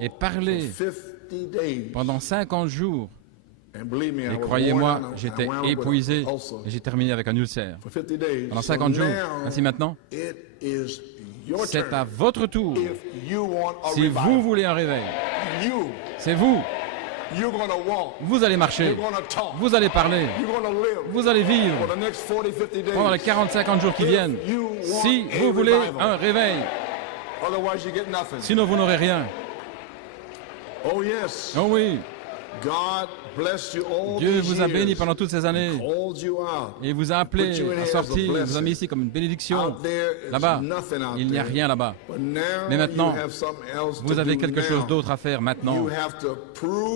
et parler pendant 50 jours. Et croyez-moi, j'étais épuisé et j'ai terminé avec un ulcère. Pendant 50 jours. Ainsi maintenant, c'est à votre tour. Si vous voulez un réveil, c'est vous. Vous allez marcher, vous allez parler, vous allez vivre pendant les 40-50 jours qui viennent. Si vous voulez un réveil, sinon vous n'aurez rien. Oh oui. Dieu vous a béni pendant toutes ces années et vous a appelé à sortir, vous a mis ici comme une bénédiction. Là-bas, il n'y a rien là-bas. Mais maintenant, vous avez quelque chose d'autre à faire maintenant.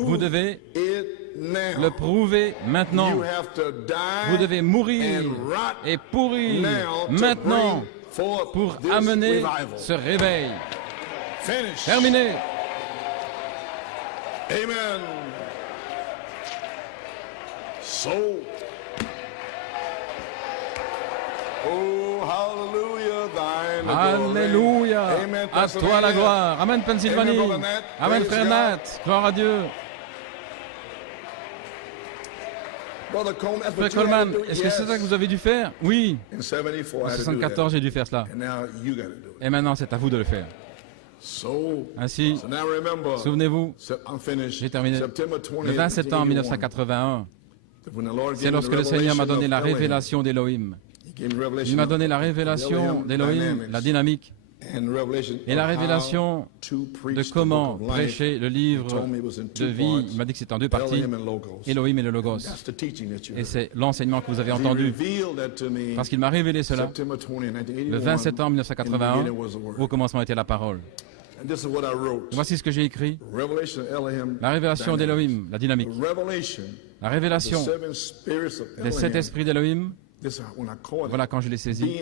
Vous devez le prouver maintenant. Vous devez mourir et pourrir maintenant pour amener ce réveil. Terminé. Amen. So, oh, hallelujah, thine Alléluia. Amen, À toi la gloire. Amen, Pennsylvanie. Amen, Brother Nat. Amen, Praise frère God. Nat. Gloire à Dieu. Brother Coleman, that's Frère what you had Coleman, to do. est-ce que c'est ça que vous avez dû faire? Oui. In 74, En I had to do 74, that. j'ai dû faire cela. And now you got to do it. Et maintenant, c'est à vous de le faire. Ainsi, So now remember, souvenez-vous, I'm finished. j'ai terminé September le 20 septembre 1981. C'est lorsque le Seigneur m'a donné la révélation d'Élohim. Il m'a donné la révélation d'Élohim, la dynamique, et la révélation de comment prêcher le livre de vie. Il m'a dit que c'est en deux parties, Élohim et le Logos. Et c'est l'enseignement que vous avez entendu, parce qu'il m'a révélé cela le 20 septembre 1981. Au commencement était la parole. Voici ce que j'ai écrit. La révélation d'Élohim, la dynamique. La révélation des 7 esprits d'Élohim, voilà quand je l'ai saisi,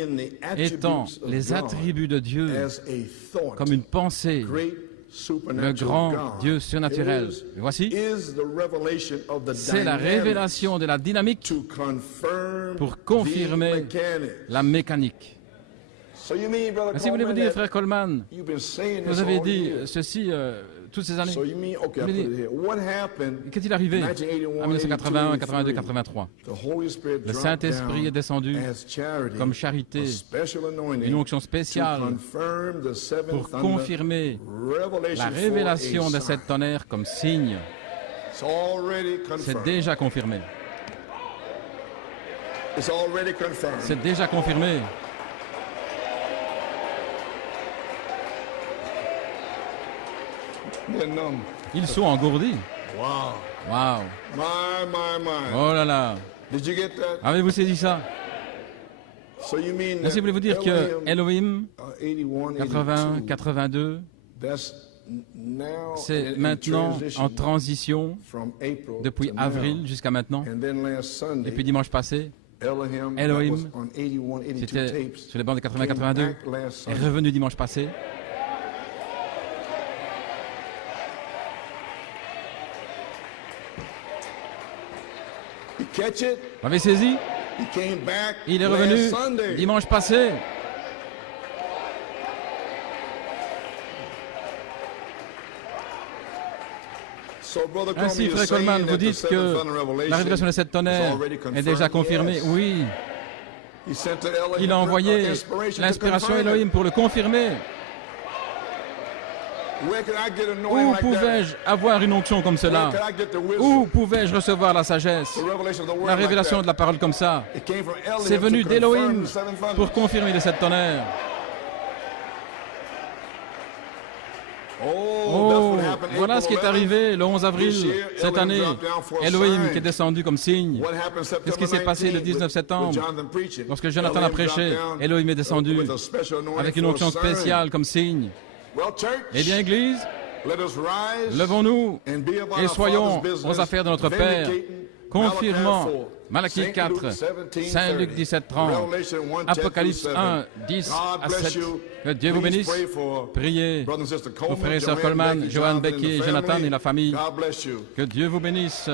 étant les attributs de Dieu comme une pensée, le grand Dieu surnaturel. Et voici, c'est la révélation de la dynamique pour confirmer la mécanique. Ainsi voulez-vous dire, frère Coleman, vous avez dit ceci toutes ces années. Qu'est-il arrivé en 1981, 82, 83? Le Saint-Esprit est descendu comme charité, une onction spéciale pour confirmer la révélation de cette tonnerre comme signe. C'est déjà confirmé. C'est déjà confirmé. Ils sont engourdis. Wow. Oh là là. Avez-vous saisi ça? Ainsi voulez-vous dire que Elohim 80, 82, c'est maintenant en transition depuis avril jusqu'à maintenant. Et puis dimanche passé, Elohim, c'était sur les bancs de 80, 82, est revenu dimanche passé. Vous avez saisi? Il est revenu dimanche passé. Ainsi, frère Coleman, vous dites que la révélation de cette tonnerre est déjà confirmée. Oui. Il a envoyé l'inspiration Elohim pour le confirmer. Où pouvais-je avoir une onction comme cela? Où pouvais-je recevoir la sagesse? La révélation de la parole comme ça, c'est venu d'Elohim pour confirmer les 7 tonnerres. Oh, voilà ce qui est arrivé le 11 avril cette année. Elohim qui est descendu comme signe. Qu'est-ce qui s'est passé le 19 septembre? Lorsque Jonathan a prêché, Elohim est descendu avec une onction spéciale comme signe. Eh bien, Église, levons-nous et soyons aux affaires de notre Père, confirmant Malachie 4, Saint Luc 17, 30, Apocalypse 1, 10 à 7. Que Dieu vous bénisse. Priez pour frères et sœurs Coleman, Johan Becky, Jonathan et la famille. Que Dieu vous bénisse.